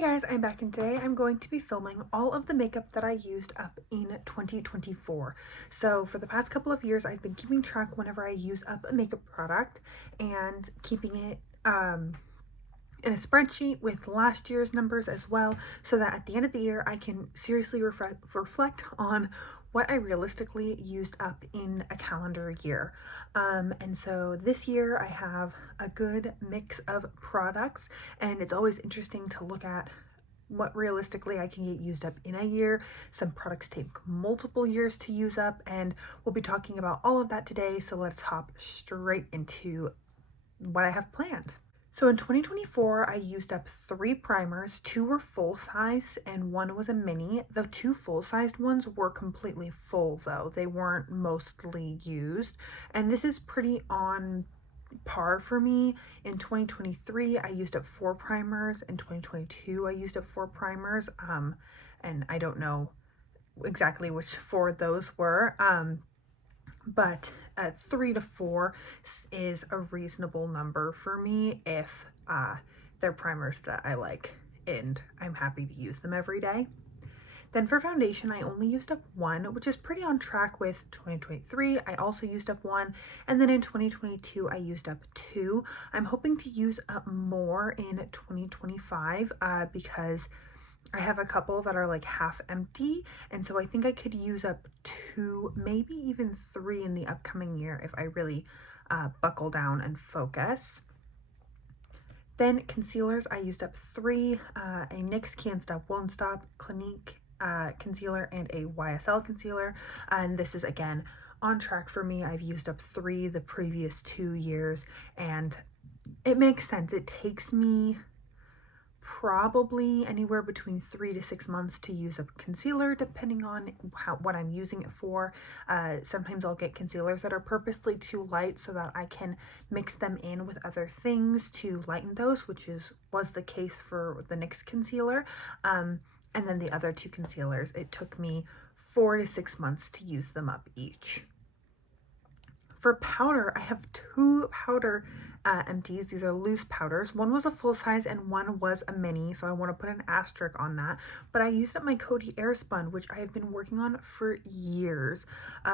Hey guys, I'm back and today I'm going to be filming all of the makeup that I used up in 2024. So for the past couple of years, I've been keeping track whenever I use up a makeup product and keeping it in a spreadsheet with last year's numbers as well, so that at the end of the year I can seriously reflect on what I realistically used up in a calendar year. And so this year I have a good mix of products, and it's always interesting to look at what realistically I can get used up in a year. Some products take multiple years to use up, and we'll be talking about all of that today. So let's hop straight into what I have planned. So in 2024, I used up 3 primers. 2 were full size and 1 was a mini. The 2 full-sized ones were completely full though. They weren't mostly used. And this is pretty on par for me. In 2023, I used up 4 primers. In 2022, I used up 4 primers. And I don't know exactly which 4 those were. But 3 to 4 is a reasonable number for me if they're primers that I like and I'm happy to use them every day. Then for foundation, I only used up 1, which is pretty on track with 2023. I also used up 1, and then in 2022, I used up 2. I'm hoping to use up more in 2025 because I have a couple that are like half empty, and so I think I could use up 2, maybe even 3 in the upcoming year if I really buckle down and focus. Then concealers, I used up 3, a NYX Can't Stop Won't Stop, Clinique concealer, and a YSL concealer, and this is again on track for me. I've used up 3 the previous 2 years, and it makes sense. It takes me probably anywhere between 3 to 6 months to use up concealer, depending on what I'm using it for. Sometimes I'll get concealers that are purposely too light so that I can mix them in with other things to lighten those, which was the case for the NYX concealer. And then the other 2 concealers, it took me 4 to 6 months to use them up each. For powder, I have 2 powder empties. These are loose powders. 1 was a full size and 1 was a mini, so I want to put an asterisk on that. But I used up my Coty Airspun, which I have been working on for years.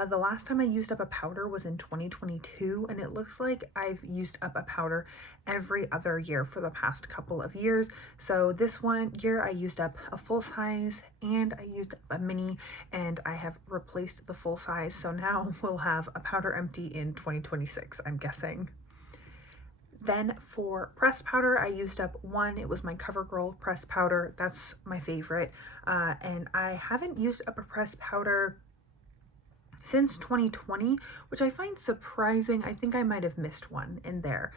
The last time I used up a powder was in 2022, and it looks like I've used up a powder every other year for the past couple of years. So this one year I used up a full size and I used up a mini, and I have replaced the full size. So now we'll have a powder empty in 2026, I'm guessing. Then for pressed powder, I used up 1. It was my CoverGirl pressed powder. That's my favorite. And I haven't used up a pressed powder since 2020, which I find surprising. I think I might have missed one in there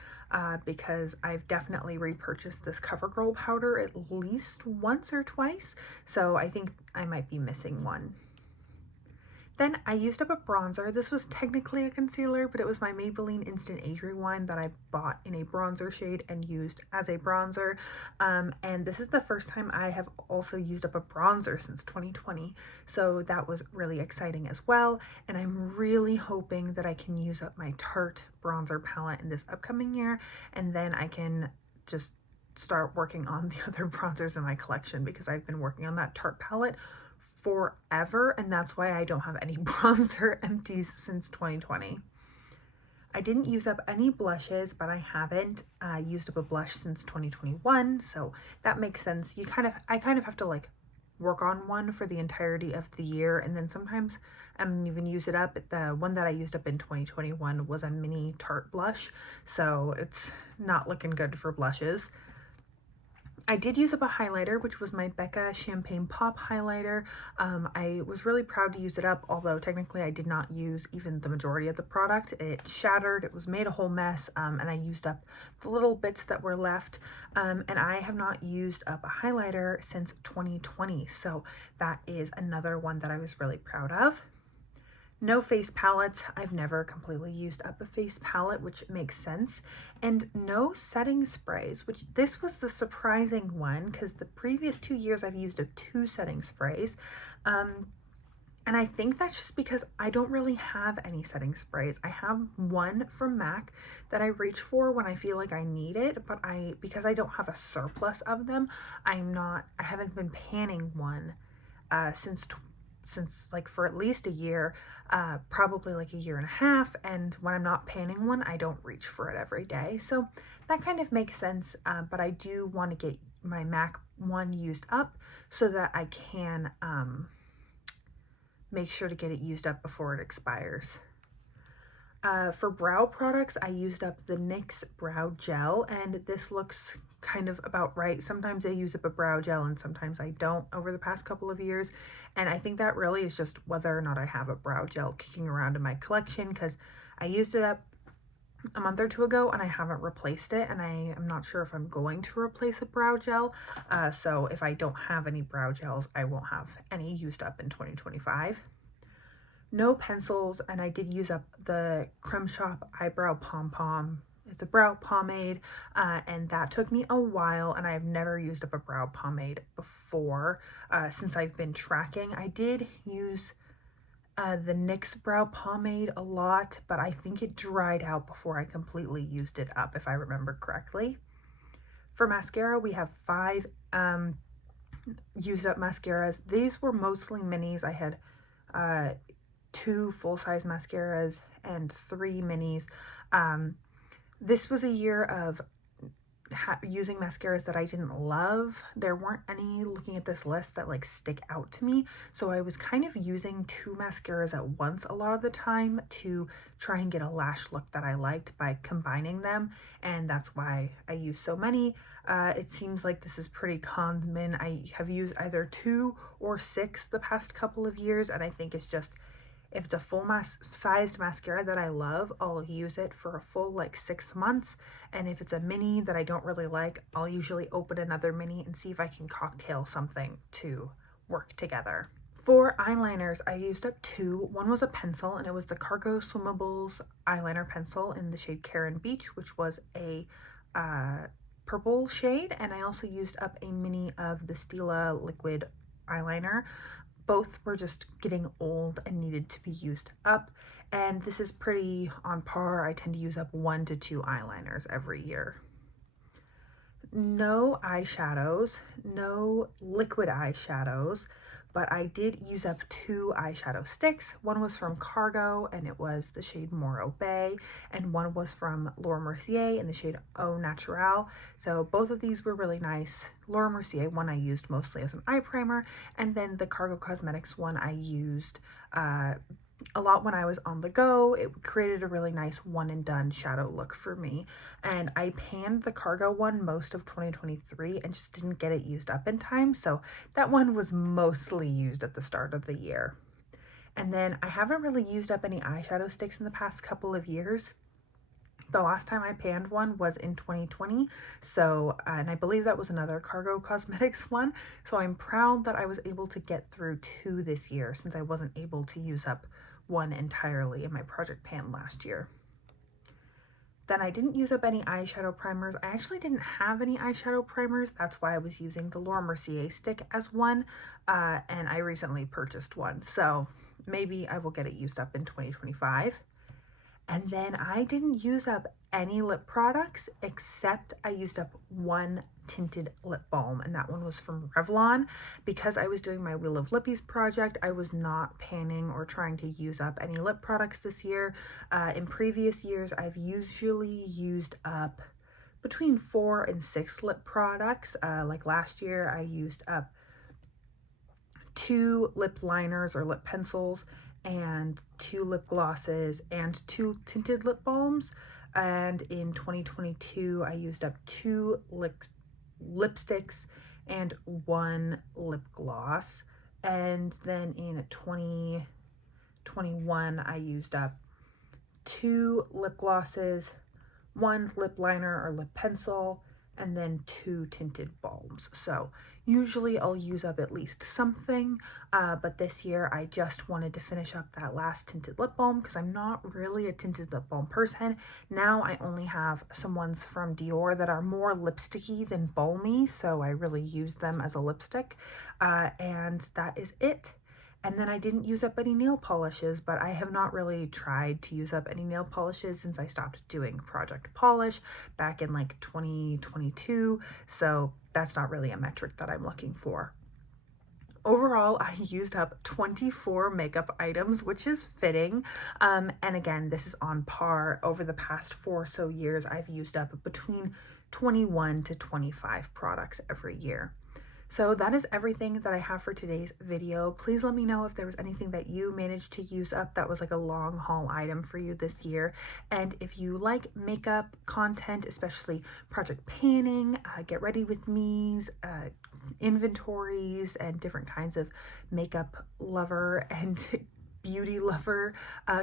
because I've definitely repurchased this CoverGirl powder at least once or twice. So I think I might be missing one. Then I used up a bronzer. This was technically a concealer, but it was my Maybelline Instant Age Rewind that I bought in a bronzer shade and used as a bronzer. And this is the first time I have also used up a bronzer since 2020. So that was really exciting as well. And I'm really hoping that I can use up my Tarte bronzer palette in this upcoming year. And then I can just start working on the other bronzers in my collection, because I've been working on that Tarte palette forever, and that's why I don't have any bronzer empties since 2020. I didn't use up any blushes, but I haven't used up a blush since 2021, so that makes sense. I kind of have to like work on one for the entirety of the year, and then sometimes I don't even use it up. The one that I used up in 2021 was a mini Tarte blush, so it's not looking good for blushes. I did use up a highlighter, which was my Becca Champagne Pop highlighter. I was really proud to use it up, although technically I did not use even the majority of the product. It shattered, it was made a whole mess, and I used up the little bits that were left. And I have not used up a highlighter since 2020, so that is another one that I was really proud of. No face palettes. I've never completely used up a face palette, which makes sense. And no setting sprays, which this was the surprising one, because the previous 2 years I've used up 2 setting sprays. And I think that's just because I don't really have any setting sprays. I have one from MAC that I reach for when I feel like I need it, but because I don't have a surplus of them, I haven't been panning one since like for at least a year, probably like a year and a half. And when I'm not panning one, I don't reach for it every day. So that kind of makes sense. But I do want to get my MAC one used up so that I can make sure to get it used up before it expires. For brow products, I used up the NYX Brow Gel, and this looks kind of about right. Sometimes I use up a brow gel and sometimes I don't over the past couple of years. And I think that really is just whether or not I have a brow gel kicking around in my collection, because I used it up a month or two ago and I haven't replaced it, and I am not sure if I'm going to replace a brow gel. So if I don't have any brow gels, I won't have any used up in 2025. No pencils, and I did use up the Creme Shop Eyebrow Pom Pom. It's a brow pomade, and that took me a while, and I have never used up a brow pomade before since I've been tracking. I did use the NYX brow pomade a lot, but I think it dried out before I completely used it up, if I remember correctly. For mascara, we have 5 used up mascaras. These were mostly minis. I had 2 full-size mascaras and 3 minis. This was a year of using mascaras that I didn't love. There weren't any, looking at this list, that like stick out to me. So I was kind of using 2 mascaras at once a lot of the time to try and get a lash look that I liked by combining them. And that's why I use so many. It seems like this is pretty common. I have used either 2 or 6 the past couple of years, and I think it's just, if it's a full-sized mascara that I love, I'll use it for a full like 6 months. And if it's a mini that I don't really like, I'll usually open another mini and see if I can cocktail something to work together. For eyeliners, I used up 2. One was a pencil, and it was the Cargo Swimmables eyeliner pencil in the shade Karen Beach, which was a purple shade. And I also used up a mini of the Stila liquid eyeliner. Both were just getting old and needed to be used up, and this is pretty on par. I tend to use up 1 to 2 eyeliners every year. No eyeshadows, no liquid eyeshadows, but I did use up 2 eyeshadow sticks. One was from Cargo, and it was the shade Morro Bay, and one was from Laura Mercier in the shade Au Naturel. So both of these were really nice. Laura Mercier one I used mostly as an eye primer, and then the Cargo Cosmetics one I used a lot when I was on the go. It created a really nice one and done shadow look for me, and I panned the Cargo one most of 2023 and just didn't get it used up in time, so that one was mostly used at the start of the year. And then I haven't really used up any eyeshadow sticks in the past couple of years. The last time I panned one was in 2020, so and I believe that was another Cargo Cosmetics one, so I'm proud that I was able to get through 2 this year, since I wasn't able to use up one entirely in my project pan last year. Then I didn't use up any eyeshadow primers. I actually didn't have any eyeshadow primers. That's why I was using the Laura Mercier stick as one, and I recently purchased one, so maybe I will get it used up in 2025. And then I didn't use up any lip products, except I used up 1 tinted lip balm, and that one was from Revlon. Because I was doing my Wheel of Lippies project, I was not panning or trying to use up any lip products this year. In previous years, I've usually used up between 4 and 6 lip products. Like last year, I used up 2 lip liners or lip pencils, and 2 lip glosses, and 2 tinted lip balms. And in 2022, I used up 2 lipsticks and 1 lip gloss. And then in 2021, I used up 2 lip glosses, 1 lip liner or lip pencil, and then 2 tinted balms. So usually I'll use up at least something, but this year I just wanted to finish up that last tinted lip balm because I'm not really a tinted lip balm person. Now I only have some ones from Dior that are more lipsticky than balmy, so I really use them as a lipstick, and that is it. And then I didn't use up any nail polishes, but I have not really tried to use up any nail polishes since I stopped doing Project Polish back in like 2022. So that's not really a metric that I'm looking for. Overall, I used up 24 makeup items, which is fitting. And again, this is on par. Over the past 4 or so years, I've used up between 21 to 25 products every year. So that is everything that I have for today's video. Please let me know if there was anything that you managed to use up that was like a long haul item for you this year. And if you like makeup content, especially project panning, get ready with me's, inventories, and different kinds of makeup lover and beauty lover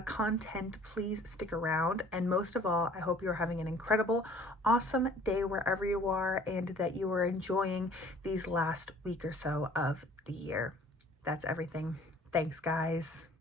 content, please stick around. And most of all, I hope you're having an incredible, awesome day wherever you are, and that you are enjoying these last week or so of the year. That's everything. Thanks, guys.